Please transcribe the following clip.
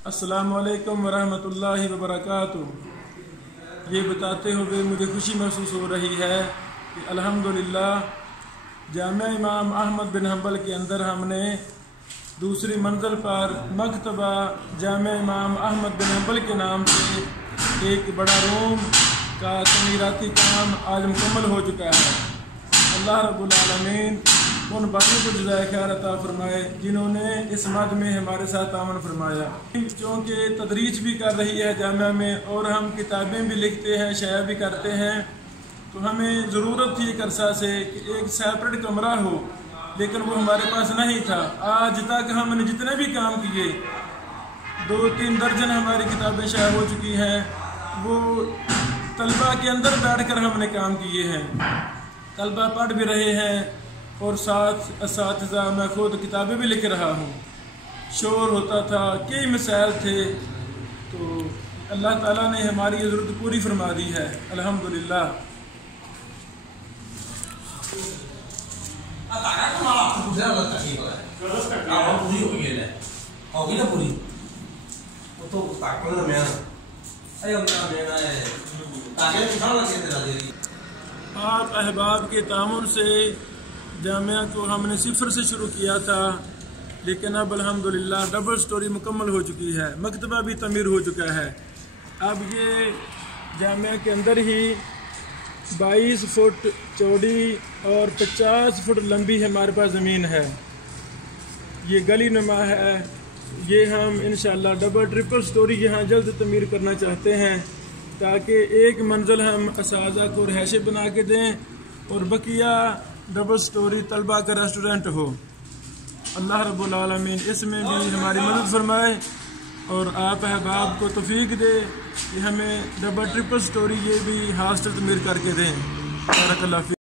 अस्सलामुअलैकुम वरहमतुल्लाहि वबरकातुह। ये बताते हुए मुझे खुशी महसूस हो रही है कि अल्हम्दुलिल्लाह जामिया इमाम अहमद बिन हंबल के अंदर हमने दूसरी मंजिल पर मकतबा जामिया इमाम अहमद बिन हंबल के नाम से एक बड़ा रूम का तमीराती काम आज मुकम्मल हो चुका है। अल्लाह रब्बुल आलमीन उन बातों को जज़ाए खैर अता फरमाए जिन्होंने इस मद में हमारे साथ तामन फरमाया। चूँकि तदरीज भी कर रही है जामिया में और हम किताबें भी लिखते हैं, शाया भी करते हैं, तो हमें ज़रूरत थी एक अरसा से कि एक सेपरेट कमरा हो, लेकिन वो हमारे पास नहीं था। आज तक हमने जितने भी काम किए, 2-3 दर्जन हमारी किताबें शाया हो चुकी हैं, वो तलबा के अंदर बैठ कर हमने काम किए हैं। तलबा पढ़ भी रहे हैं और साथ असातिज़ा मैं खुद किताबें भी लिख रहा हूँ। शोर होता था, कई मसाइल थे, तो अल्लाह ताला ने हमारी ज़रूरत पूरी फरमा दी है, अल्हम्दुलिल्लाह। आप अहबाब के तामुन से जामिया को हमने सिफर से शुरू किया था, लेकिन अब अल्हम्दुलिल्लाह डबल स्टोरी मुकम्मल हो चुकी है, मकतबा भी तमीर हो चुका है। अब ये जामिया के अंदर ही 22 फुट चौड़ी और 50 फुट लंबी हमारे पास ज़मीन है। ये गली नुमा है। ये हम इंशाअल्लाह डबल ट्रिपल स्टोरी यहाँ जल्द तमीर करना चाहते हैं, ताकि एक मंजिल हम असातिज़ा को रहायशें बना के दें और बकिया डबल स्टोरी तलबा का रेस्टोरेंट हो। अल्लाह रब्बुल आलमीन इसमें भी हमारी मदद फरमाए और आप अहबाब को तौफीक दे कि हमें डबल ट्रिपल स्टोरी ये भी हॉस्टल तमीर करके दें। बारकल्लाह फीक।